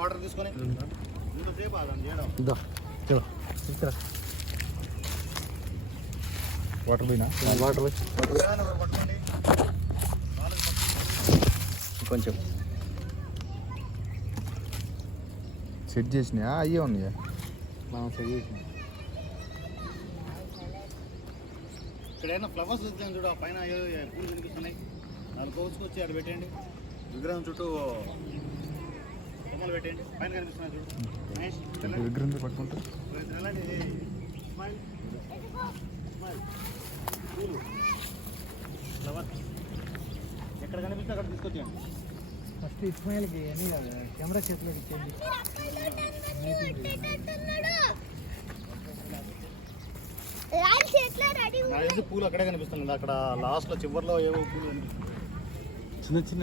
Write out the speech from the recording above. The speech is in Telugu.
వాటర్ తీసుకొని వాటర్ పోయినా వాటర్ కొంచెం సెట్ చేసినా అయ్యే ఉన్నాయా సెట్ చేసిన ఇక్కడైనా ఫ్లవర్స్ వచ్చాను చూడు, ఆ పైన పూలు కనిపిస్తున్నాయి, 4 కోసుకొచ్చి అక్కడ పెట్టండి. విగ్రహం చుట్టూ బొమ్మలు పెట్టండి, పైన కనిపిస్తున్నాయి చూడు. విగ్రహం పట్టుకుంటా ఫ్లవర్ ఎక్కడ కనిపిస్తే అక్కడ తీసుకొచ్చాను. ఫస్ట్ ఇస్మాయిల్కి అన్ని కెమెరా చేతిలోకి ఇచ్చేయండి. పూలు అక్కడే కనిపిస్తుంది, అక్కడ లాస్ట్ లో చివరిలో ఏవో పూలు చిన్న చిన్న